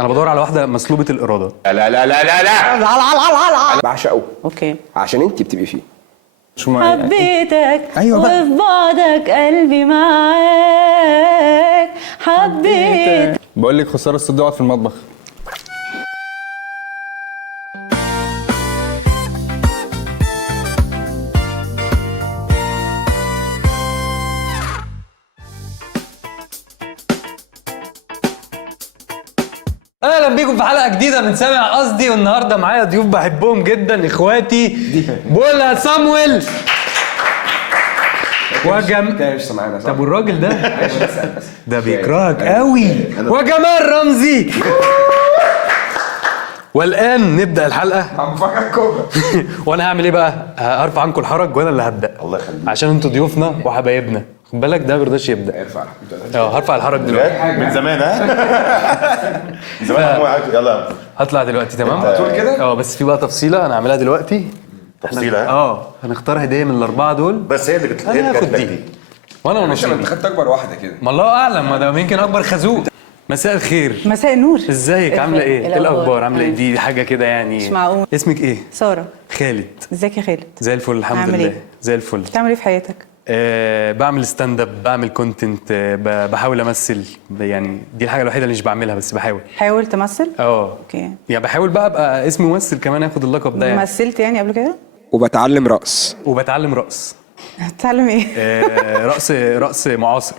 انا بدور على واحده مسلوبه الاراده. لا لا لا لا لا لا بعشقه اوكي. عشان انت بتبقي فيه. حبيتك أيوة بقى. وفي بعدك قلبي معاك حبيتك. بقول لك خساره الصوت يقعد في المطبخ. اهلا بيكم في حلقه جديده من سامع قصدي، والنهارده معايا ضيوف بحبهم جدا، اخواتي بولا صامويل طب والراجل ده بيكرهك قوي، وجمال رمزي. والان نبدا الحلقه. وانا هعمل ايه بقى؟ هرفع عنكم الحرج وانا اللي هبدا. الله يخليك عشان انتوا ضيوفنا وحبايبنا. خد بالك ده ما بيرضاش يبدا. ارفع هرفع الحرج دلوقتي من زمان. من زمان. يلا هطلع دلوقتي. تمام على طول كده. بس في بقى تفصيله انا هعملها دلوقتي. تفصيله. هنختار هديه من الاربعه دول. بس هي اللي انا هاخد دي وانا عشان ونصيبي. انت خدت اكبر واحده كده. ما الله اعلم، ما ده يمكن اكبر خازوق. مساء الخير. مساء النور. ازيك؟ عامله ايه؟ ايه الأخبار؟ الاخبار؟ عامله ايه؟ دي حاجه كده يعني. مش معقول. اسمك ايه؟ ساره. خالد. ازيك يا خالد؟ زي الفل الحمد عامل لله. إيه؟ زي الفل. بتعمل ايه في حياتك؟ بعمل ستاند اب، بعمل كونتنت، بحاول امثل، يعني دي الحاجه الوحيده اللي مش بعملها بس بحاول. حاول تمثل؟ اوكي. يعني بحاول بقى ابقى اسمي ممثل كمان، اخد اللقب ده يعني. مثلت يعني قبل كده؟ وبتعلم رقص. وبتعلم رقص. بتتعلم ايه؟ رقص معاصر.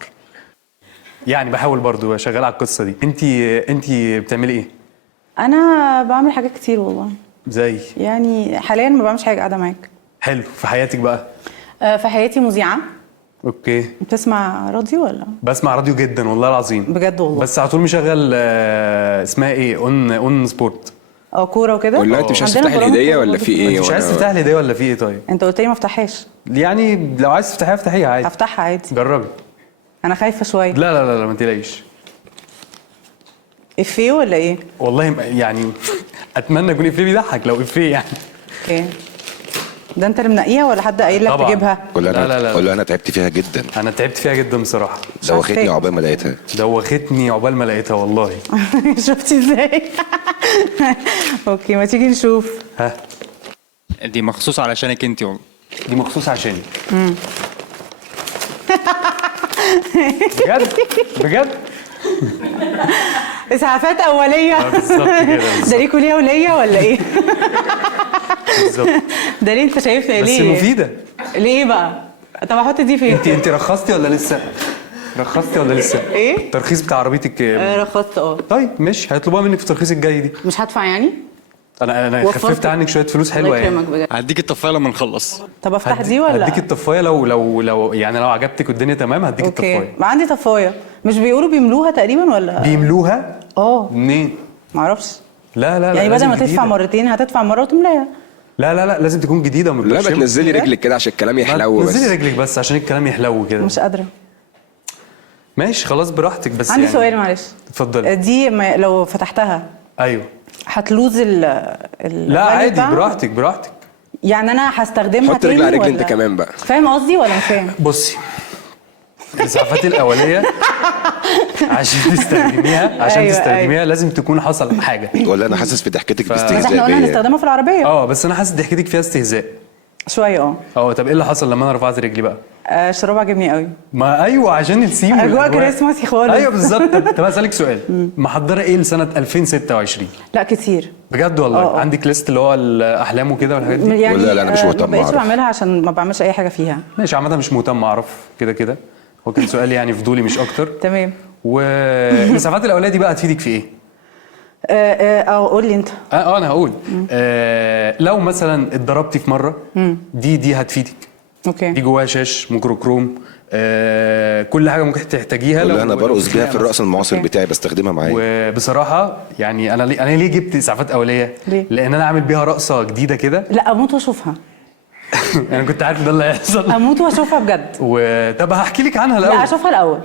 يعني بحاول برضو شغال على القصه دي. انتي بتعملي ايه؟ انا بعمل حاجات كتير والله. زي يعني حاليا ما بعملش حاجه، قاعده معاك. حلو. في حياتك بقى؟ في حياتي مذيعه. اوكي. بتسمع راديو ولا؟ بسمع راديو جدا والله العظيم. بجد والله؟ بس على طول مشغل اسمها ايه، اون سبورت. كوره وكده. ولا انت مش عايز عندنا تفتح برامج الهديه كورة ولا برضه في ايه؟ مش عايز تفتح لي هديه ولا في ايه؟ طيب انت قلت لي ما افتحهاش. يعني لو عايز تفتحيها افتحيها عادي. هفتحها عادي. جربي. انا خايفه شويه. لا لا لا, لا ما تقلقيش. افيه ولا ايه؟ والله يعني اتمنى يكون افيه بيضحك، لو افيه يعني. اوكي. ده انت اللي منقيها ولا حد قايل لك طبعاً. تجيبها؟ قول لا لا لا. قول له انا تعبت فيها جدا. انا تعبت فيها جدا بصراحه. دوختني عقبال ما لقيتها. دوختني عقبال ما لقيتها والله. شفتي ازاي؟ اوكي، ما تيجي نشوف. ها، دي مخصوص علشانك انت والله. دي مخصوص عشاني. بجد بجد. اسعافات اوليه. بالظبط كده. ده ليكوا ليا وليا ولا ايه؟ بالظبط. ده ليه انت شايفني بس ليه؟ مفيده. ليه بقى؟ طب احط دي فين؟ انت رخصتي ولا لسه؟ رخصتي ولا لسه؟ ايه؟ الترخيص بتاع عربيتك. رخصت. طيب ماشي، هيطلبوها منك في الترخيص الجاي دي. مش هدفع يعني؟ انا وفرت. خففت عنك شويه فلوس حلوه الله يعني. يكرمك بجد. هديك الطفايه لما نخلص. طب افتح دي ولا؟ هديك الطفايه لو يعني لو عجبتك والدنيا تمام هديك اوكي. الطفايه. ما عندي طفايه. مش بيقولوا بيملوها تقريبا ولا؟ بيملوها؟ منين؟ معرفش. لا لا لا، يعني بدل لازم ما تدفع جديدة. مرتين هتدفع مره وتملاها. لا لا لا، لازم تكون جديده لا ومتبشمه. بتنزلي رجلك كده عشان الكلام يحلو بس. نزلي رجلك بس عشان الكلام يحلو كده. مش قادره. ماشي خلاص براحتك. بس عندي يعني سؤال معلش. اتفضلي. دي لو فتحتها ايوه. هتلوز لا عادي، براحتك براحتك. يعني انا هستخدمها حط تاني رجل على رجل ولا؟ انت كمان بقى. فاهم قصدي ولا مش فاهم؟ بصي، الاسعافات الاوليه عشان تستخدميها لازم تكون حصل حاجه. ولا انا حاسس في ضحكتك بس احنا قلنا باستهزاء بيا. هنستخدمها في العربيه. بس انا حاسس ضحكتك فيها استهزاء شويه. طب ايه اللي حصل لما انا رفعت رجلي بقى؟ الشراب عجبني قوي. ما ايوه، عشان السيم اجواء كريسماسي خالص. ايوه بالظبط. طب اسالك سؤال، محضره ايه لسنه 2026؟ لا كتير بجد والله. عندك ليست اللي هو الاحلام وكده والحاجات دي؟ يعني. ولا لا انا مش مهتم ما بقتش اعرف. بعملها عشان ما بعملش اي حاجه فيها. ماشي، عامه مش مهتم اعرف كده كده. هو كان سؤال يعني فضولي مش اكتر. تمام. والاسعافات الاوليه دي بقى هتفيدك في ايه؟ قول لي انت. انا هقول. لو مثلا اتضربتي في مره، دي هتفيدك. اوكي. دي جواها شاش، ميكروكروم، كل حاجه ممكن تحتاجيها. ولا انا برقص بيها في الرقص المعاصر أوكي. بتاعي، بستخدمها معايا. وبصراحه يعني انا ليه جبت اسعافات اوليه؟ ليه؟ لان انا عامل بيها رقصه جديده كده. لا اموت واشوفها. انا كنت عارف ده اللي هيحصل. اموت واشوفها بجد. طب هحكي لك عنها الاول. لا اشوفها الاول.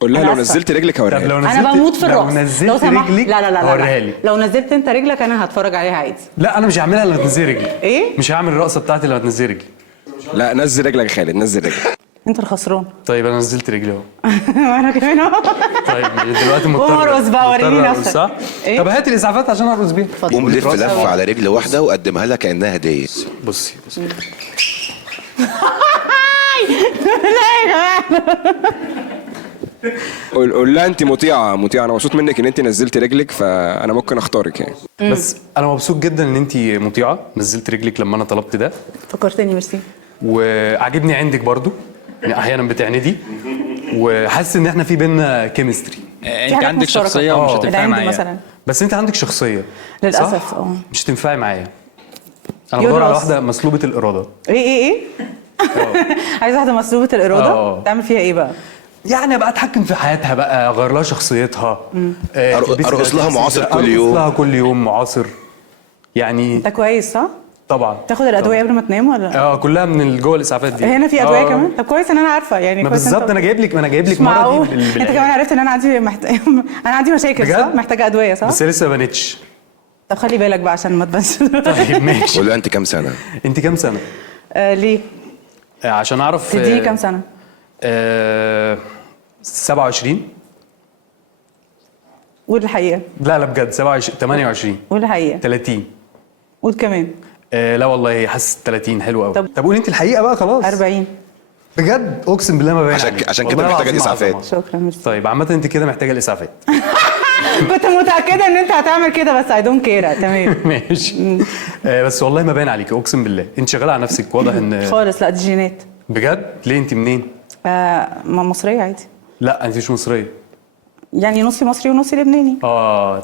قول لها أنا لو آسفة. نزلت رجلك هوريها طب لو لك. انا بموت في الرقص. لو نزلت رجلك لا لا لا هوريها لا. لي. لو نزلت انت رجلك انا هتفرج عليها عادي. لا انا مش هعملها لما تنزلي رجلي. ايه؟ مش هعمل الرقصه بتاعتي لما تنزلي رجلي. لا نزل رجلك يا خالد، نزل رجلك. انت الخسران. طيب انا نزلت رجلي اهو. وانا كمان اهو. طيب دلوقتي مضطر وارقص بقى، وريني مضطر أرقص، نفسك. صح؟ إيه؟ طب هات الاسعافات عشان ارقص بيها. قوم لف لفه على رجل واحده وقدمها لها كانها هديه. بصي لا يا جماعه. قول لها انت مطيعه انا مبسوط منك ان انت نزلت رجلك، فانا ممكن اختارك يعني. بس انا مبسوط جدا ان انت مطيعه، نزلت رجلك لما انا طلبت ده، فكرتني ميرسي. وعجبني عندك برضو يعني احيانا بتعندي، وحاسس ان احنا في بينا كيمستري. انت حاجات عندك مشتركة. شخصيه ومش هتنفعي العند معايا مثلا. بس انت عندك شخصيه للاسف صح؟ مش تنفعي معايا. انا يونس. بدور على واحده مسلوبه الاراده. ايه عايزه واحده مسلوبه الاراده. تعمل فيها ايه بقى؟ يعني ابقى اتحكم في حياتها بقى، اغير لها شخصيتها، ارقص لها معاصر كل يوم. ارقص لها كل يوم معاصر يعني. انت كويس صح؟ طبعا. تاخد الادويه قبل ما تنام ولا؟ كلها من جوه الاسعافات دي. هنا في ادويه كمان؟ طب كويس ان انا عارفه يعني. ما كويس إن بالظبط أنت- انا جايب لك مش مره معقول. دي انت كمان عرفت ان انا عندي انا عندي مشاكل بجد؟ صح؟ محتاجه ادويه صح؟ بس هي لسه ما بانتش. طب خلي بالك بقى عشان ما تبانش. طيب ماشي. قول لها انت كام سنه؟ انت كام سنه؟ ليه؟ عشان اعرف. تديني كام سنه؟ 27. قول الحقيقه. لا بجد 27 28 قول الحقيقه. 30. قول كمان. لا والله حاسس 30 حلو قوي. طب- طب قولي انت الحقيقه بقى خلاص. 40. بجد اقسم بالله ما باين عليك. عشان كده والله محتاجة العظيم الإسعافات. عظمة. شكرا ميرسي. طيب عامه انت كده محتاجه الاسعافات. كنت متاكده ان انت هتعمل كده بس اي دونت كير. تمام. ماشي. بس والله ما باين عليك اقسم بالله، انت شغاله على نفسك، واضح ان. خالص لا، دي جينات. بجد ليه انت منين؟ ما مصريه عادي. لا انت مش مصريه. يعني نصي مصري ونصي لبناني.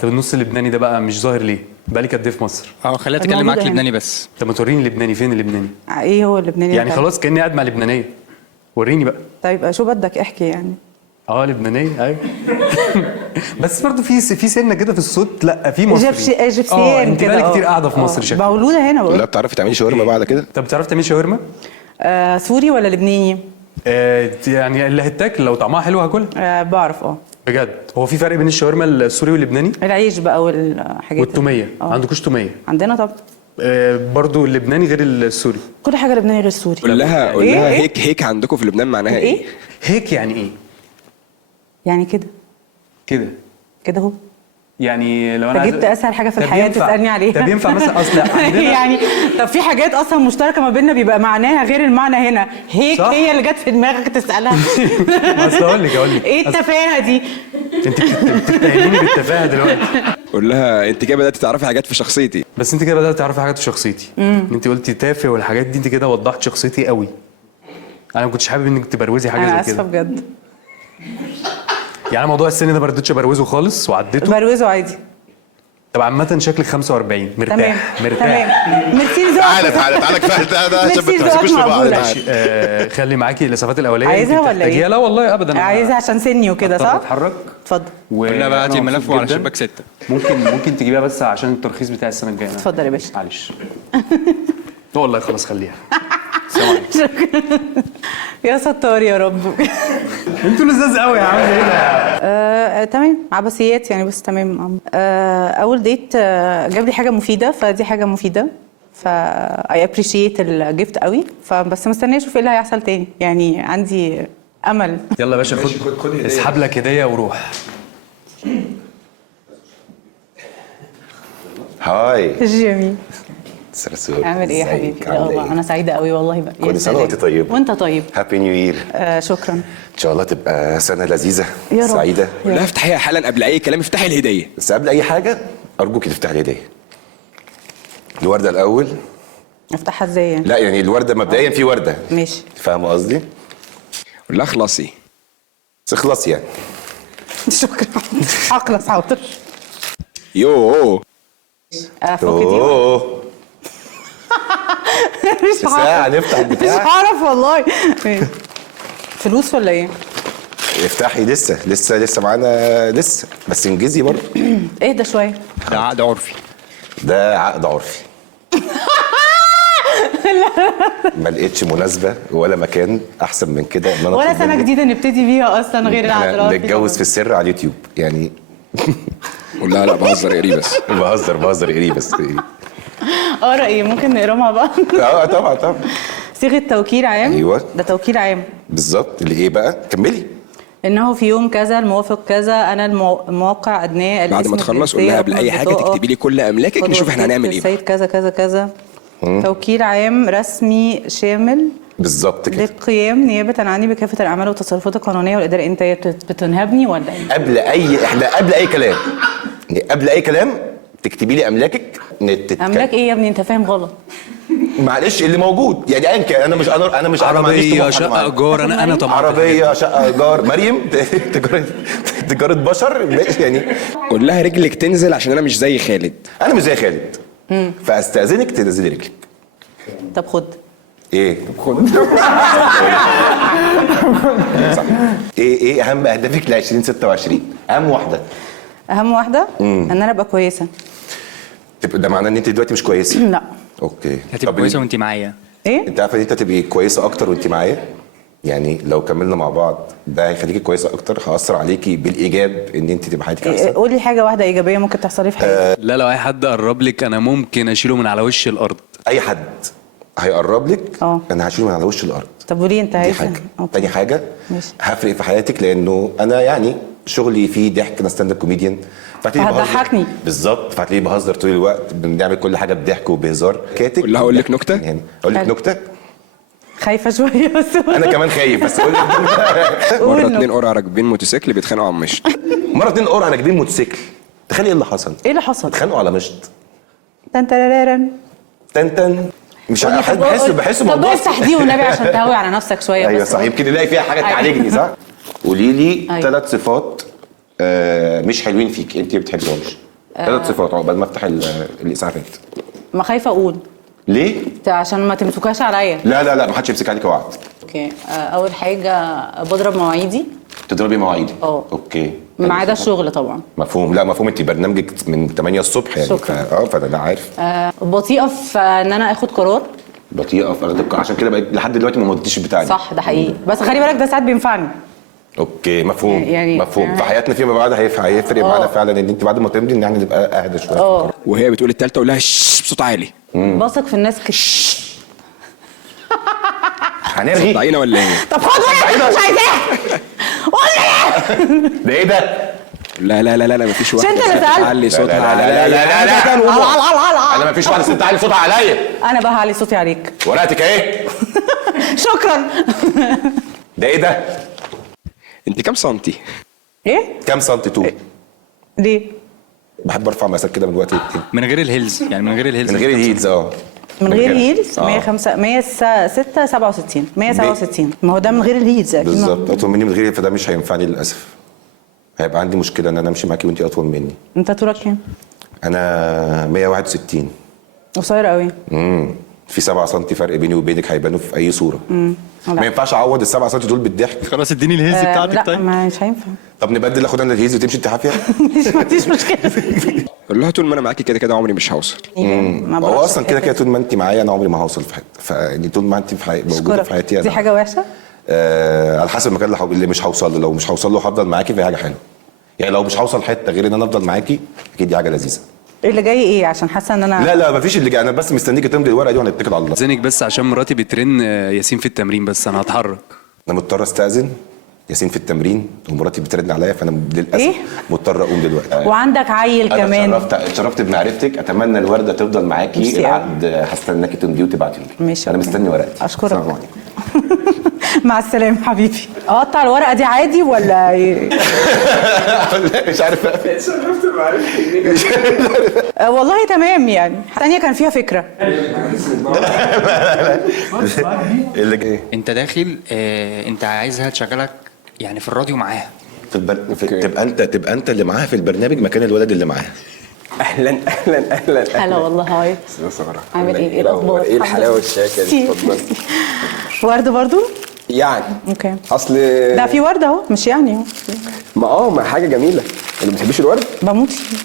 طب النص اللبناني ده بقى مش ظاهر ليه؟ بقالك قد ايه في مصر؟ خليها تتكلم الموجودة معاك هنا. لبناني بس. طب ما توريني اللبناني، فين اللبناني؟ ايه هو اللبناني؟ يعني ده؟ خلاص كاني قاعد مع لبنانيه، وريني بقى. طيب شو بدك احكي يعني؟ لبنانيه ايوه. بس برضه في سنه كده في الصوت، لا في مصري. ايجيبسيان انت كده. بقالك كتير قاعده في مصر شكلك. مولوده هنا قول بقول. لها بتعرفي تعملي شاورما بعد كده؟ طب بتعرفي تعملي شاورما؟ سوري ولا لبناني؟ يعني اللي هتاكل لو طعمها حلو هاكلها. بعرف بجد. هو في فرق بين الشاورما السوري واللبناني؟ العيش بقى والحاجات والتوميه، دي. ما عندكوش توميه؟ عندنا طب. برضو اللبناني غير السوري. كل حاجه لبناني غير سوري. قول لها إيه؟ هيك عندكم في لبنان معناها ايه؟ ايه؟ هيك يعني ايه؟ يعني كده كده اهو. يعني لو انا انت جبت اسهل حاجه في طب الحياه ينفع- تسالني عليها. طب ينفع مثلا اصل عندنا يعني طب في حاجات اصلا مشتركه ما بيننا بيبقى معناها غير المعنى هنا. هيك صح؟ هي اللي جت في دماغك تسالها. اصل اقول لك ايه التفاهه دي؟ انت بتتهميني بالتفاهه دلوقتي. قول لها انت كده بدات تعرفي حاجات في شخصيتي. بس انت كده بدات تعرفي حاجات في شخصيتي. انت قلتي تافه والحاجات دي، انت كده وضحت شخصيتي قوي. انا ما كنتش حابب انك تبروزي حاجه انا زي اسفه كده. بجد. يعني موضوع السن ده ما رضيتش ابروزه خالص وعديته. بروزه عادي. طب عامه شكلك 45 مرتاح. تمام مرتاح. تمام. ميرسي لذوقك. تعالى كفايه ده عشان ما ميرسي تمسكوش في ذوقك بعض. مقبولة. ماشي. خلي معاكي الاسعافات الاوليه. عايزها انت ولا بتحتاجيها؟ ايه؟ لا والله ابدا. عايزها عشان سني وكده صح؟ اتحرك. اتفضل. قلنا بقى هاتي أنا الملف مبسوط وعلى جداً. شباك 6. ممكن تجيبها بس عشان الترخيص بتاع السنه الجايه. اتفضل يا باشا. معلش. والله خلاص خليها. يا ستار يا رب. انتوا لزاز قوي يا عم. ايه ده؟ تمام عبثيات يعني بس تمام. اول ديت جاب لي حاجه مفيده، فدي حاجه مفيده. اي ابريشيت الجيفت قوي، فبس مستنيه اشوف ايه اللي هيحصل تاني. يعني عندي امل. يلا يا باشا خد اسحب لك هديه وروح. هاي جميل. سرسور، عامل ايه يا ازيك؟ حبيبي؟ عامل يلا إيه؟ انا سعيده قوي والله بقى. يا كل سنه سلام. وانت طيب. وانت طيب. هابي نيو يير. شكرا. ان شاء الله تبقى سنه لذيذه يا رب. سعيده. قول لها افتحيها حالا قبل اي كلام، افتحي الهديه. بس قبل اي حاجه ارجوك تفتحي الهديه. الورده الاول. افتحها ازاي يعني؟ لا يعني الورده مبدئيا في ورده. ماشي. فاهمه قصدي؟ قول لها اخلصي. بس اخلصي يعني. شكرا. اخلص حاضر. يوه فكتي. اوه مش ساعه هعرف. نفتح مش البتاع. هعرف والله. فلوس ولا ايه؟ افتحي لسه معانا لسه، بس انجزي برضه. اهدى شويه. ده عقد عرفي. ده عقد عرفي. ما لقيتش مناسبه ولا مكان احسن من كده ان انا ولا أطلب سنه منك جديده نبتدي بيها اصلا غير إحنا العضلات. نتجوز في السر على اليوتيوب يعني. قول لها لا بهزر اقري بس. بهزر اقري بس. اقرا ايه؟ ممكن نقرا مع بعض؟ طبعا. صيغه توكيل عام. أيوة. ده توكيل عام. بالظبط. اللي ايه بقى؟ كملي. انه في يوم كذا الموافق كذا انا الموقع ادناه بعد ما تخلص قول لها قبل اي حاجه تكتبي لي كل املاكك نشوف احنا هنعمل ايه. السيد كذا كذا كذا. توكيل عام رسمي شامل بالظبط كده. للقيام نيابه عني بكافه الاعمال والتصرفات القانونيه والاداريه. انت بتنهبني ولا ايه؟ قبل اي كلام، قبل اي كلام تكتبي لي املاكك. املاك ايه يا ابني؟ انت فاهم غلط. معلش اللي موجود يعني ايا كان. انا مش عربيه، شقه ايجار، انا طبعا عربيه، شقه ايجار. مريم تجاره بشر ماشي يعني. قول لها رجلك تنزل عشان انا مش زي خالد. انا مش زي خالد، فاستاذنك تنزلي رجلك. طب خد. ايه؟ خد. صح. ايه اهم اهدافك ل 2026؟ اهم واحده. اهم واحده ان انا ابقى كويسه. ده معناه ان انت دلوقتي مش كويسه؟ لا. اوكي. هتبقى كويسه وانت معايا. ايه؟ انت عارفه ان انت تبقي كويسه اكتر وانت معايا؟ يعني لو كملنا مع بعض ده هيخليكي كويسه اكتر، هاثر عليكي بالايجاب ان انت تبقى حياتك احسن. قولي حاجه واحده ايجابيه ممكن تحصل لي في حياتي. لا لو اي حد قرب لك انا ممكن اشيله من على وش الارض. اي حد هيقرب لك اه انا هشيله من على وش الارض. طب وليه انت دي عايز؟ حاجه. تاني حاجه هفرق في حياتك لانه انا يعني شغلي فيه ضحك. انا ستاند اب كوميديان فهتضحكني. بالظبط. فهتلاقيه بهزر طول الوقت، بنعمل كل حاجه بضحك وبهزار. كاتب. قول لها اقول لك نكته. يعني اقول لك نكته. خايفه شويه بس. انا كمان خايف بس اقول لك مره 2 قرع راكبين موتوسيكل بيتخانقوا على مشط. مره 2 قرع راكبين موتوسيكل. تخيل ايه اللي حصل؟ ايه اللي حصل؟ اتخانقوا على مشط. تن تن مش عارف. بحس طب موضوع افتح دي والنبي عشان تهوي على نفسك شويه. ايوه بس صح. يمكن نلاقي فيها حاجه تعالجني صح. قولي لي أيوة. 3 صفات مش حلوين فيك انت ما بتحبيهمش. 3 صفات عقبال ما افتح الاسعافات. ما خايفه اقول. ليه؟ عشان ما تمسكوهاش عليا. لا ما حدش يمسك عليك وعد. اوكي. اول حاجه بضرب مواعيدي. تضربي مواعيدي. اوكي. ما عدا الشغل طبعا. مفهوم. لا مفهوم. انت برنامجك من 8 الصبح يعني. شكرا. فانا عارف. بطيئه في ان انا اخد قرار. بطيئه في اخد. عشان كده بقيت لحد دلوقتي ما مضيتيش البتاع دي. صح ده حقيقي. بس خلي بالك ده ساعات بينفعني. اوكي مفهوم. يعني مفهوم. في حياتنا فيما بعد هيفرق معانا فعلا ان انت بعد ما تمضي ان يعني نبقى اهدى شويه. وهي بتقول التالتة قول لها بصوت عالي. بثق في الناس هنرغي. صدقينا ولا ايه؟ طب خد ورقه مش عايزاها. قول لي. ده ايه ده؟ لا مفيش واحده انت اللي سألت. تعلي صوتها لا انا مفيش واحده ست تعلي صوتها عليا. انا بقى هعلي صوتي عليك. ورقتك اهي. شكرا. ده ايه ده؟ انت كام سنتي؟ ايه؟ كام سنتي طول؟ ليه؟ بحب ارفع مسافات كده من وقت للتاني. من غير الهيلز يعني من غير الهيلز. من غير الهيلز من غير هيلز 105 106 67 167. ما هو ده من غير الهيلز اكيد. بالظبط. اطول مني من غير فده مش هينفعني للاسف. هيبقى عندي مشكله ان انا امشي معاكي وانتي اطول مني. انت طولك كام؟ انا 161. قصير قوي. في 7 سم فرق بيني وبينك هيبانوا في اي صوره. ما ينفعش اعوض ال7 سم دول بالضحك. خلاص اديني الهيلز بتاعتك. لا طيب مش هينفع. طب نبدل اخد انا الهيلز وتمشي انت حافيه. ما فيش مشكله. قول لها طول ما انا معاكي كده كده عمري مش هوصل. هو اصلا كده كده طول ما انت معايا انا عمري ما هوصل في حته. فيعني طول ما انت موجوده في حياتي دي حاجه وحشه؟ على حسب المكان اللي مش هوصل له. لو مش هوصل له هفضل معاكي في حاجه حلوه. يعني لو مش هوصل حته غير ان انا افضل معاكي اكيد دي حاجه لذيذه. اللي جاي ايه؟ عشان حاسه ان انا لا مفيش اللي جاي. انا بس مستنيكي تمضي الورقه دي وهنتكل على الله. زينك بس عشان مراتي بترن ياسين في التمرين بس انا هتحرك. انا مضطر استاذن ياسين في التمرين ومراتي بترن عليا فانا للاسف إيه؟ مضطر اقوم دلوقتي. وعندك عيل كمان. اتشرفت بمعرفتك. اتمنى الورده تفضل معاكي. العقد هستناكي تمضيه وتبعتي لي. ماشي. انا مستني ورقتي. اشكرك. مع السلامه حبيبي. اقطع الورقه دي عادي ولا ايه؟ مش عارف. اتشرفت بمعرفتك. والله تمام يعني. الثانيه كان فيها فكره. اللي جاي انت داخل انت عايزها تشغلك يعني في الراديو معاها. تبقى انت اللي معاها في البرنامج مكان الولد اللي معاها. اهلا هلا والله. هاي عامل ايه؟ ايه الاخبار؟ ايه الحلاوه الشاكه دي؟ اتفضل. ورد برضو؟ يعني اوكي. اصل ده في ورد اهو مش يعني ما حاجه جميله. اللي ما بتحبيش الورد بموت فيه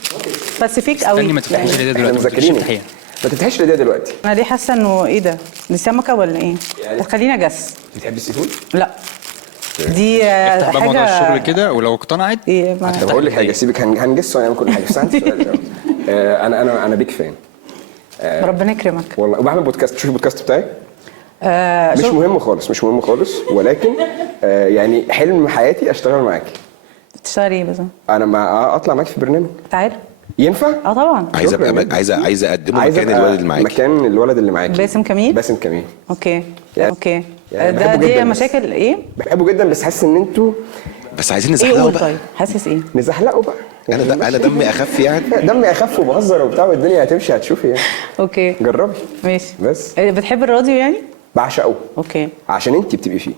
بس فيك قوي. استني ما تفتحيش يعني. الهديه احنا دلوقتي. مذاكرين. ما تفتحيش الهديه دلوقتي. انا ليه حاسه انه ايه ده؟ دي سمكه ولا ايه؟ خلينا جس. بتحبي السي فود؟ لا دي افتح بقى موضوع الشغل حاجه كده ولو اقتنعت ايه ما طب اقول لك حاجه سيبك هنجس ونعمل كل حاجه بس عندي سؤال الأول. انا بيك فان. ربنا يكرمك. والله وبعمل بودكاست. تشوفي البودكاست بتاعي؟ مش مهم خالص، مش مهم خالص، ولكن يعني حلم حياتي اشتغل معاكي. تشتغل ايه بس؟ انا ما اطلع معاكي في برنامج. تعال. ينفع؟ اه طبعا. عايز شكراً ابقى جداً. عايز اقدمه عايز مكان أبقى الولد اللي معاكي. مكان الولد اللي معاكي. باسم كميل. باسم كميل. اوكي يعني- اوكي. يعني ده بحبه دي جداً بس. مشاكل ايه؟ بحبه جدا بس حاسس ان انتوا بس عايزين ايه نزحلقه قول بقى. طيب حاسس ايه؟ نزحلقوا بقى. انا دمي اخف يعني. دمي اخف وبهزر وبتاع والدنيا هتمشي هتشوفي يعني. اوكي جربي. ماشي. بس بتحب الراديو يعني؟ بعشقه اوكي. عشان انت بتبقي فيه.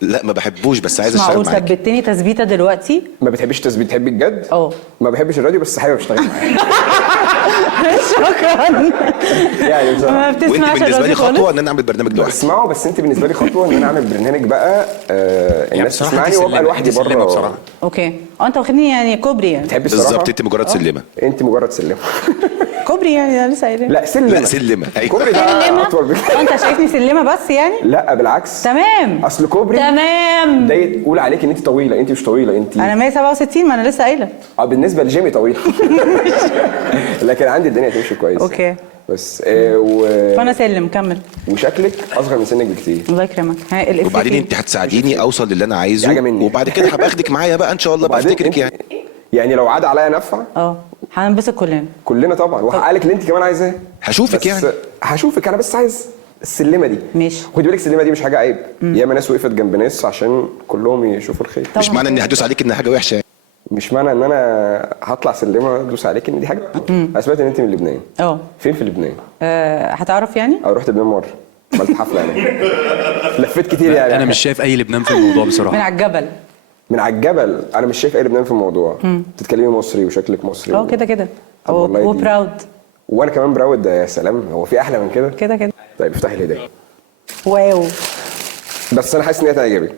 لا ما بحبوش بس عايز معقول اشتغل معاكي. ثبتني تثبيته دلوقتي؟ ما بتحبيش تثبيت، بتحبي الجد؟ اه. ما بحبش الراديو بس حابب اشتغل معاك. شكرا. يعني بصراحه ما وانت بتسمعش بالنسبه لي الراديو خطوه خالص؟ ان انا اعمل برنامج لوحدي. بسمعه، بس انت بالنسبه لي خطوه ان انا اعمل برنامج بقى الناس بصراحة تسمعني دي وابقى سلمة، لوحدي دي سلمة بره. بصراحة. اوكي. انت واخدني يعني كوبري يعني. تحبي الصراحه؟ بالظبط انت مجرد سلمه. انت مجرد سلمه. كوبري يعني انا لسه قايله. لا سلمه. لا سلمه ايوه. كوبري ده سلمة؟ اطول بكتير. انت شايفني سلمه بس يعني؟ لا بالعكس. تمام. اصل كوبري تمام. ده يقول عليك ان انت طويله، انت مش طويله انت. انا 167 ما انا لسه قايله. بالنسبه لجيمي طويله. لكن عندي الدنيا تمشي كويس. اوكي. بس فانا سلم كمل. وشكلك اصغر من سنك بكتير. الله يكرمك. ها الإفيه وبعدين فين؟ انت هتساعديني اوصل للي انا عايزه حاجة مني. وبعد كده هبقى اخدك معايا بقى ان شاء الله وبعدين بفتكرك انت- يعني. يعني لو عاد عليا نفع اه هننبسط كلنا. كلنا طبعا، وهحققلك اللي انت كمان عايزاه. هشوفك بس يعني. هشوفك انا، بس عايز السلمه دي. ماشي. خدي بالك السلمه دي مش حاجه عيب. ياما ناس وقفت جنب ناس عشان كلهم يشوفوا الخير. مش معنى اني هدوس عليك ان حاجه وحشه يعني. مش معنى ان اي هطلع سلمه ادوس عليك ان دي حاجه. انا سمعت ان انت من لبنان. اه فين في لبنان؟ هتعرف يعني؟ او رحت لبنان مره عملت حفله هناك. لفيت كتير يعني. انا مش شايف اي لبنان في الموضوع من بصراحه. على الجبل. من على الجبل. انا مش شايف اي لبنان في الموضوع. بتتكلمي مصري وشكلك مصري. اه كده كده. طب والله دي- وبراود. وانا كمان براود. ده يا سلام، هو في احلى من كده؟ كده كده. طيب افتحي الهدايا. واو. بس انا حاسس ان هي تعجبك.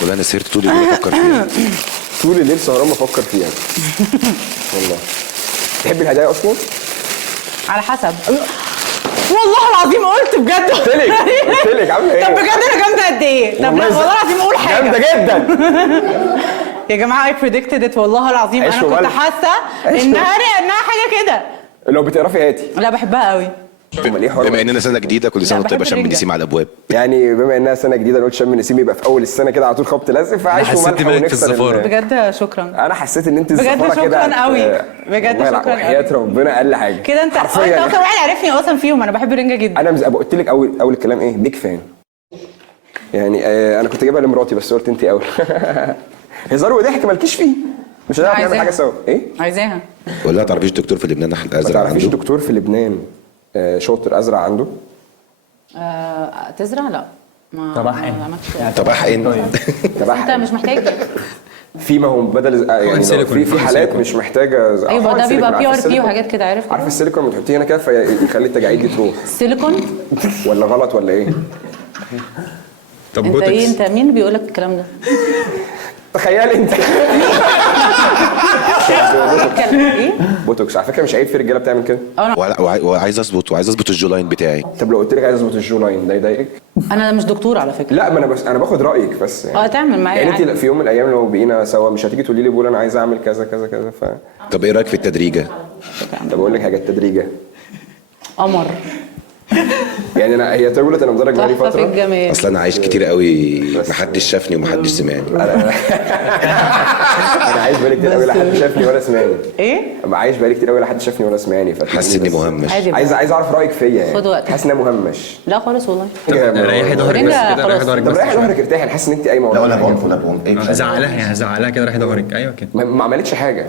والله انا سهرت طول الليل افكر فيها. طول الليل سهران بفكر فيها. والله. تحبي الهدايا اصلا؟ على حسب. والله العظيم قلت بجد. قلت لك عامله ايه؟ طب بجد انا جامده قد ايه؟ طب لا والله العظيم قول حاجه. جامده جدا. يا جماعه I predicted it والله العظيم. عيش انا كنت وملح. حاسه عيش انها حاجه كده. لو بتقرفي هاتي. لا بحبها قوي. امال ايه حوار؟ بما اننا سنه جديده كل سنه لا، وانت طيبه بحب شم الرنجة. النسيم على الابواب. يعني بما انها سنه جديده نقول شم النسيم يبقى في اول السنه كده على طول خبط لازق، فعيش حسيت وملح دماغك في ونكسر الزفارة. بجد شكرا. انا حسيت ان انت بجد الزفاره كده شكراً قوي. بجد والله شكراً وحياة قوي. ربنا اقل حاجه كده انت حرفيا اكتر واحد عرفني اصلا فيهم. انا بحب الرنجه جدا. انا قلت لك اول الكلام ايه، بيج فان يعني. انا كنت جايبها لمراتي بس قلت انت اول. هزار وضحك مالكيش فيه، مش هنعرف نعمل عايزاها. حاجه سوا. ايه؟ عايزاها. ولا تعرفيش دكتور في لبنان احمد ما ازرق تعرفيش عنده؟ دكتور في لبنان شاطر ازرع عنده؟ تزرع لا. طبعا طبعا انت مش محتاج. في ما هو بدل يعني لو سيليكون. في حالات مش محتاجه. ايوه ده بيبقى بي ار بي السيليكون. وحاجات كده عارف. عارف السيليكون لما تحطيه هنا كده فيخلي التجاعيد دي تروح، السيليكون. ولا غلط ولا ايه؟ طب انت ايه؟ انت مين بيقول لك الكلام ده؟ تخيلي انت. بيتكلم ايه؟ بوتوكس على فكره مش عيب في رجاله بتعمل كده. وعايز اظبط الجولاين بتاعي. طب لو قلت لك عايز اظبط الجو لاين ده يضايقك؟ انا مش دكتور على فكره. لا ما انا باخد رايك بس يعني. تعمل معايا يعني انت عادي. في يوم من الايام لو بقينا سوا مش هتيجي تقولي لي بقول انا عايز اعمل كذا كذا كذا طب ايه رايك في التدريجه؟ طب اقول لك حاجه، التدريجه قمر. يعني هي طولت، انا مدرج بقالي تحفه في فتره. الجمال. اصل انا عايش كتير قوي محدش شافني ومحدش سمعني. انا عايش بقالي كتير قوي لا حد شافني ولا سمعني. ايه؟ عايش بقالي كتير قوي لا حد شافني ولا سمعني. حاسس اني مهمش. عادي بقى. عايز اعرف رايك فيا يعني. خد وقتك. حاسس ان انا مهمش. لا خالص والله. ريحي ظهرك بس رنجة كده، خلاص. ريحي ظهرك طب بس. ريحي ظهرك ارتاحي، انا حاسس ان انت قايمه لا ورايا. ولا بقوم زعلها يعني، زعلها كده، ريحي ظهرك. ايوه كده. ما عملتش حاجه.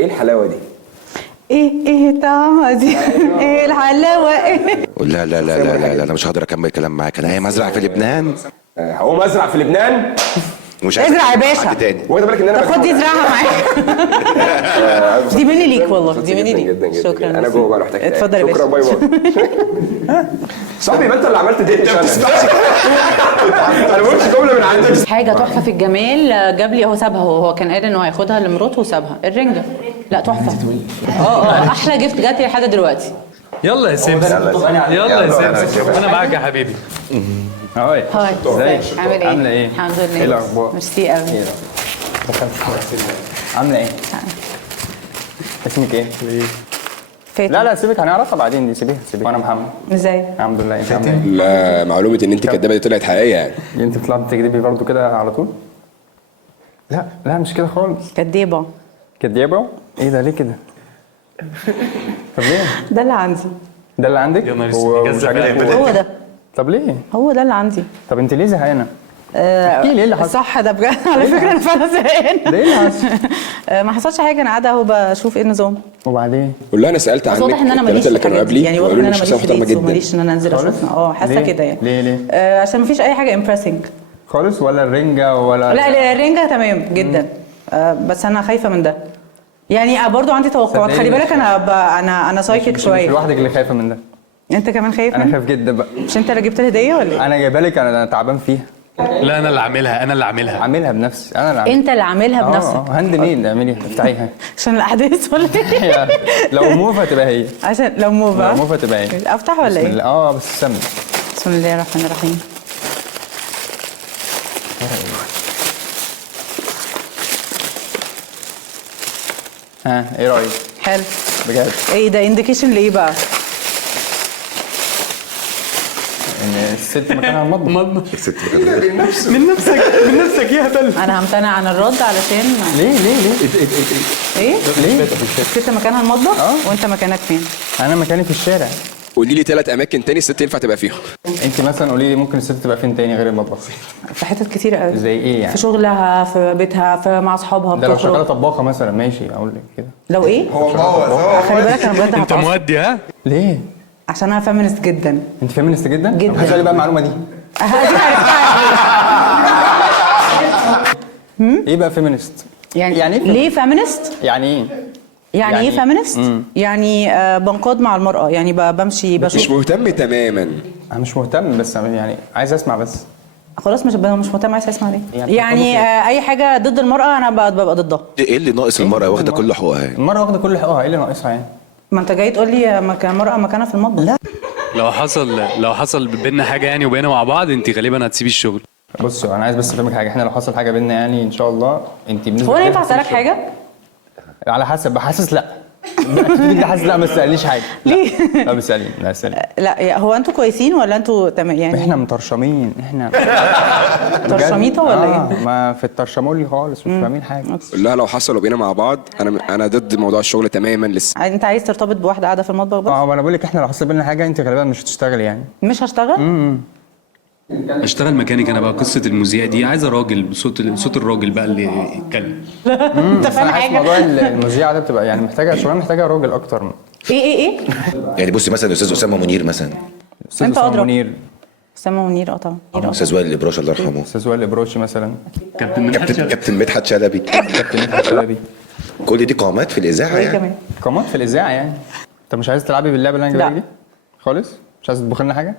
ايه الحلاوه دي؟ ايه طعمها دي؟ ايه الحلاوه ايه؟ لا لا لا لا لا, لا انا مش هقدر اكمل كلام معاك. انا قايم ازرع في لبنان هقوم ازرع في لبنان. ومش ازرع يا باشا. حد تاني. واخد بالك ان انا طب خد دي ازرعها معاك. دي مني ليك والله، دي مني جدا ليك. جدا شكرا. انا جوه بقى محتاج. اتفضل يا شكرا باشا. باي باي. صاحبي يبقى انت اللي عملت دي مش انا. انا ما قلتش جمله من عندي. حاجه تحفه في الجمال. جاب لي هو سابها. هو كان قال انه هياخدها لمراته وسابها. الرنجه لا تحفه. احلى جيفت جات لي لحد دلوقتي. يلا يا سمسم يلا يا سمسم انا معاك يا حبيبي. هاي هاي ازيك؟ عامل ايه؟ عامله ايه؟ الحمد لله. ايه الاخبار؟ ميرسي قوي. عامله ايه؟ اسمك ايه؟ فاتن. لا سيبك، هنعرفها بعدين دي، سيبيها وانا محمد. ازاي؟ الحمد لله. انت عامله ايه؟ لا معلومه ان انت كدابه دي طلعت حقيقيه يعني. انت طلعت تكذبي برضه كده على طول؟ لا مش كده خالص. كدابه. كدابه؟ ايه ده ليه كده؟ طب ليه؟ ده اللي عندي. ده اللي عندك؟ يا نهار هو اسود، مش عاجبك؟ هو ده. طب ليه؟ هو ده اللي عندي. طب انت ليه زهقانه؟ احكي لي ايه اللي حصل؟ صح ده بجد على فكره انا فعلا زهقانه. ده ايه اللي حصل؟ ما حصلش حاجه، انا قاعده اهو بشوف ايه النظام. وبعدين؟ قول لها انا سالت بس عنك واضح ان انا ماليش الثلاثه اللي في كانوا الحاجات دي. قبلي يعني واضح وقالوا ان لي انا شخصيه ماليش في محترمه ديتس جدا. وماليش ان انا انزل خالص؟ اشوف حاسه ليه؟ كده يعني. ليه؟ عشان مفيش اي حاجه امبرسنج. خالص؟ ولا الرنجه ولا لا الرنجه تمام جدا. بس انا خايفه من ده. يعني برضو عندي توقعات. خلي بالك انا سايكيك مش شويه. لوحدك اللي خايفه من ده. انت كمان خايف انا منه؟ خايف جدا بقى. مش انت اللي جبت الهديه ولا ايه؟ انا جايبها لك، انا تعبان فيها. لا انا اللي عاملها عاملها بنفسي، انا اللي عاملها. انت اللي عاملها بنفسك هاند ميد، اعمليها افتحيها. عشان الاحداث ولا ايه؟ لو موفه تبقى هي. عشان لو موفا. لو موفه تبقى هي. افتح ولا بسم ايه؟ الله. بس استنى. بسم الله الرحمن الرحيم. ايه رايك؟ حلو. بجد ايه ده انديكيشن لايه بقى؟ ان الست مكانها المطبخ. الست بجد. من نفسك يا هبل. انا همتنع عن الرد علشان ليه ايه؟ ليه؟ الست مكانها المطبخ وانت مكانك فين؟ انا مكاني في الشارع. قولي لي 3 اماكن تاني الست ينفع تبقى فيهم. انت مثلا قولي لي ممكن الست تبقى فين تاني غير المطبخ؟ في حتت كتير قوي. زي ايه يعني؟ في شغلها، في بيتها، في مع اصحابها ده لو شغاله بتخرج. طباخه مثلا ماشي اقول لك كده. لو ايه؟ خلي بالك انا بجد انت هتعصب مودي ها؟ ليه؟ عشان انا فيمينست جدا. انت فيمينست جدا؟ جدا. محدش قال لي بقى المعلومه دي. ايه بقى فيمينست؟ يعني ايه ليه فيمينست؟ يعني ايه؟ يعني ايه فيمينست؟ يعني بنقاد مع المرأة، يعني بمشي مش بشوف. مهتم تماما. انا مش مهتم، بس يعني عايز اسمع بس. خلاص مش مهتم، عايز اسمع ليه؟ يعني يعني اي حاجة ضد المرأة انا ببقى ضدها. ايه اللي ناقص المرأة واخدة كل حقوقها؟ المرأة واخدة كل حقوقها، ايه اللي ناقصها يعني؟ ما انت جاي تقول لي المرأة مكانها في المطبخ. لا لو حصل بينا حاجه يعني وبقينا مع بعض انت غالبا هتسيبي الشغل. بصوا انا عايز بس افهمك حاجه، احنا لو حصل حاجه بينا يعني ان شاء الله انت بالنسبه هو انا لي ينفع هتسيبي اسالك الشغل. حاجة؟ على حسب، حاسس لا. اكيد حاسس لا، ما تسالنيش حاجه. ليه؟ لا بسالني، لا اسالني. لا هو انتوا كويسين ولا انتوا تمام يعني؟ احنا مطرشمين، احنا ترشميطة ولا ايه؟ ما في الترشمولي خالص، مش فاهمين حاجه. قول لها لو حصل وبقينا مع بعض انا ضد موضوع الشغل تماما لسه. انت عايز ترتبط بواحدة قاعدة في المطبخ بس؟ انا بقول لك احنا لو حصل بينا حاجه انت غالبا مش هتشتغلي يعني. مش هشتغل؟ اشتغل مكانك انا بقى. قصه المذيع دي عايزه راجل صوت الراجل بقى اللي يتكلم. انت بس فاهم انا حاسس حاجة؟ موضوع المذيعه ده بتبقى يعني محتاجه شغلانه، محتاجه راجل اكتر. ايه؟ يعني بصي مثلا الاستاذ اسامه منير مثلا، استاذ انت أسامة أدرى. منير، اسامة منير طبعا. استاذ وائل الابراش الله يرحمه، استاذ وائل الابروشي مثلا، كابتن مدحت شلبي. كابتن مدحت شلبي. كل دي قامات في الاذاعه وايه يعني. كمان؟ قامات في الاذاعه يعني. انت مش عايز تلعبي باللعبه اللي انا لا. جايبها دي خالص؟ مش عايز تطبخي لنا حاجه؟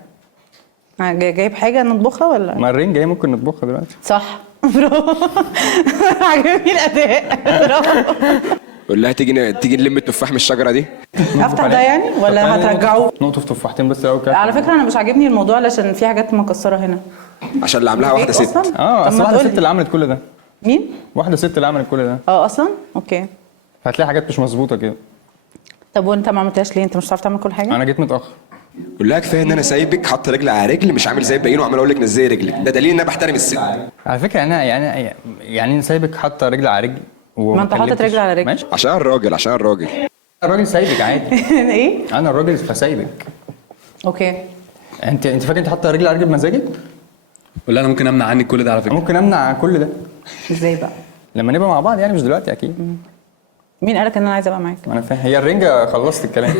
جايب حاجة نطبخها ولا؟ ما الرنجة جاي ممكن نطبخها دلوقتي. صح. برافو. عجبني الأداء. برافو. قول لها تيجي نلم التفاح من الشجره دي. افتح ده يعني ولا هترجعوه؟ نقطه في تفاحتين بس الاول كده. على فكرة أنا مش عاجبني الموضوع علشان في حاجات مكسرة هنا. عشان اللي عاملاها واحده فيك ست. أصلاً؟ اه طب اصل ما واحده تقولي. ست اللي عملت كل ده. مين؟ واحده ست اللي عملت كل ده. أصلا؟ أوكي. هتلاقي حاجات مش مظبوطه كده. طب وأنت ما عملتهاش ليه؟ أنت مش هتعرف تعمل كل حاجة؟ انا جيت متاخر. قول لها كفايه ان انا سايبك حاطه رجل على رجل، مش عامل زي الباقيين وعمال اقول لك نزلي رجلك، ده دليل ان انا بحترم الست. على فكره انا يعني سايبك حاطه رجل على رجل ما أنت حاطط رجل على رجل. ماشي. عشان الراجل الراجل سايبك عادي. إيه؟ انا الراجل فسايبك. أوكي. انت فاكر انت حاطه رجل على رجل بمزاجك؟ ولا انا ممكن امنع عنك كل ده على فكره. ممكن امنع كل ده إزاي بقى؟ لما نبقى مع بعض يعني، مش دلوقتي اكيد. مين قالك إن أنا عايزة أبقى معاك؟ انا فاهم، هي الرنجه خلصت الكلام.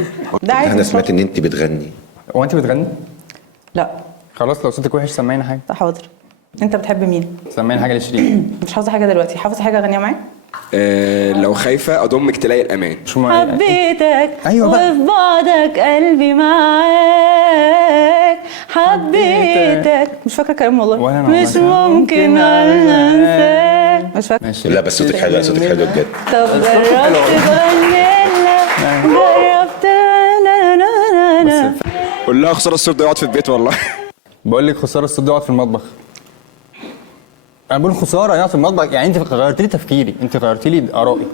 ده عايز انا مش سمعت ان انت بتغني. هو انت بتغني؟ لا. خلاص لو صوتك وحش سمعينا حاجه. حاضر. أنت بتحب مين؟ سمعينا حاجه لشيرين. مش حافظة حاجة دلوقتي، حافظة حاجة أغنيها معاك؟ لو خايفه اضمك تلاقي الامان. شو ما حبيتك أيوة بقى. وفي بعدك قلبي معاك حبيتك. مش فاكره كلام والله. ولا أنا مش والله. ممكن انساك. مش فاكره. ماشي. لا بس صوتك حلو، صوتك حلو بجد. طب جربت فانيلا جربت نا. قول لها خساره الصوت ده يقعد في البيت والله. بقول لك خساره الصوت ده يقعد في المطبخ. انا بقول خساره يقعد في المطبخ، يعني انت غيرتي لي تفكيري، انت غيرتي لي ارائي.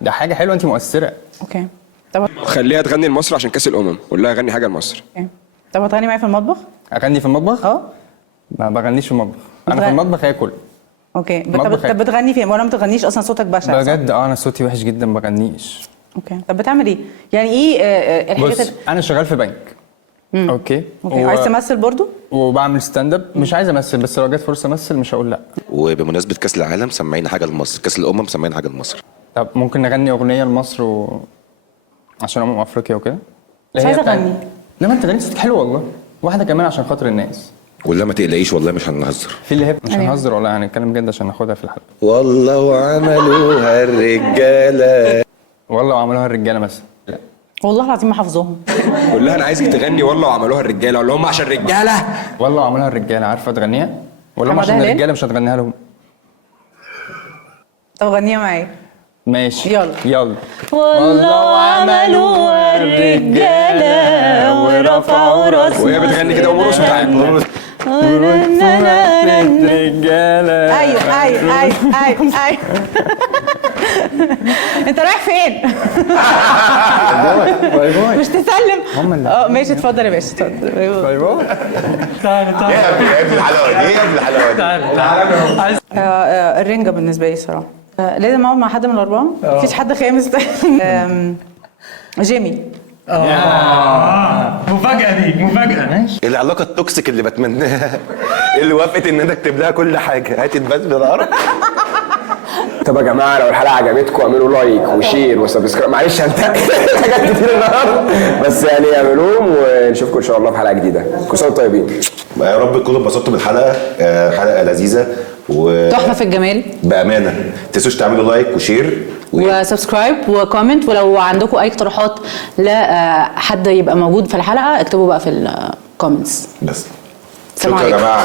ده حاجه حلوه، انت مؤثره. اوكي. طب خليها تغني لمصر عشان كاس الامم، قول لها غني حاجه لمصر. أوكي. طب هتغني معايا في المطبخ؟ اغني في المطبخ؟ اه ما بغنيش في المطبخ، انا في بتغني؟ المطبخ اكل. اوكي. مطبخ طب بتغني فين ولا ما بتغنيش اصلا؟ صوتك بشع. صح؟ بجد انا صوتي وحش جدا، ما بغنيش. اوكي. طب بتعمل ايه؟ يعني ايه الحاجات بص انا شغال في بنك. اوكي. اوكي. عايز تمثل برضو؟ وبعمل ستاند اب. مش عايز امثل، بس لو جت فرصه امثل مش هقول لا. وبمناسبه كاس العالم سمعينا حاجه لمصر، كاس الامم سمعينا حاجه لمصر. طب ممكن نغني اغنيه لمصر عشان افريقيا وكده. مش عايزه اغني. لا ما انت غنيت صوتك حلو والله. واحده كمان عشان خاطر الناس. ولا ما تقلقيش والله مش هنهزر. في اللي هي مش أيوة. هنهزر والله، هنتكلم جد عشان ناخدها في الحلقه. والله وعملوها الرجاله. والله وعملوها الرجاله مثلا. والله العظيم ما حافظاهم. قول لها انا عايزك تغني والله وعملوها الرجاله، ولا هم عشان رجاله. والله وعملوها الرجاله، عارفه تغنيها؟ ولا هم حمادة عشان هلال؟ الرجاله مش هتغنيها لهم؟ طب غنيها معايا. ماشي يلا. يلا. والله وعملوها الرجاله ورفعوا راسنا. وهي بتغني كده ومرقص وتعالى. رجاله. ايوه ايوه ايوه ايوه ايوه. انت رايح فين؟ باي باي. مش تسلم؟ هم اللي ماشي اتفضل يا باشا اتفضل. باي باي. تعالى تعالى يا ابن الحلاوه دي، يا ابن الحلاوه دي. تعالى. الرنجة بالنسبة لي صراحة. لازم اقعد مع حد من الأربعة؟ مفيش حد خامس؟ جيمي. مفاجأة دي مفاجأة. ماشي. العلاقه التوكسيك اللي بتمناها اللي وافقت ان انا اكتب لها كل حاجه، هات البس بالعربي. طب يا جماعه لو الحلقه عجبتكم اعملوا لايك وشير وسبسكرايب. معلش هنتقل حاجات كتير النهارده، بس يعني اعملوهم ونشوفكم ان شاء الله في حلقه جديده. كل سنه وانتم طيبين. يا رب تكونوا اتبسطتوا بالحلقه، حلقه لذيذه تحفة في الجمال. بامانه ما تنسوش تعملوا لايك وشير وسبسكرايب وكومنت، ولو عندكم أي اقتراحات لحد يبقى موجود في الحلقة اكتبوا بقى في الكومنتس. بس. السلام شكرا يا عليكم. جماعه.